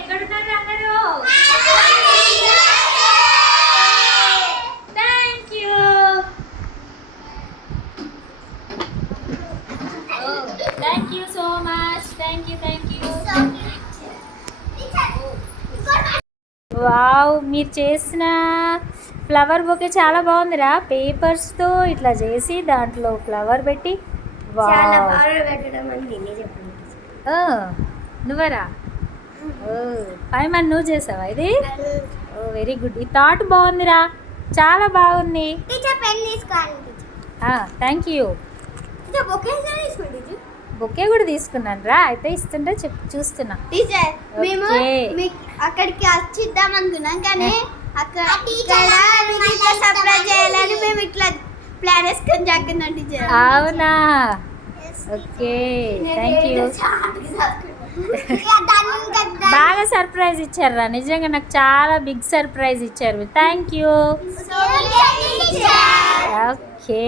ఎక్కడున్నారు అందరూ? Thank you. Thank you so much. Thank you. Wow, మీరు చేసిన ఫ్లవర్ బొకే చాలా బాగుందిరా. పేపర్స్తో ఇట్లా చేసి దాంట్లో ఫ్లవర్ పెట్టి. నువ్వరా? పైమన్ నువ్వు చేసావా ఇది? Very good. ఈ థాట్ బాగుందిరా, చాలా బాగుంది. Thank you. బొకే కూడా తీసుకున్నాను రా. అయితే ఇస్తుంటే చూస్తున్నా. మేము అక్కడికి వచ్చిద్దాం అనుకున్నాం, కానీ అక్కడ సర్ప్రైజ్ చేయాలని మేము ఇట్లా ప్లాన్ వేసుకొని జాగ్రత్త టీచర్. అవునా? Okay, thank you. బాగా సర్ప్రైజ్ ఇచ్చారు, నిజంగా నాకు చాలా బిగ్ సర్ప్రైజ్ ఇచ్చారు. Thank you. ఓకే.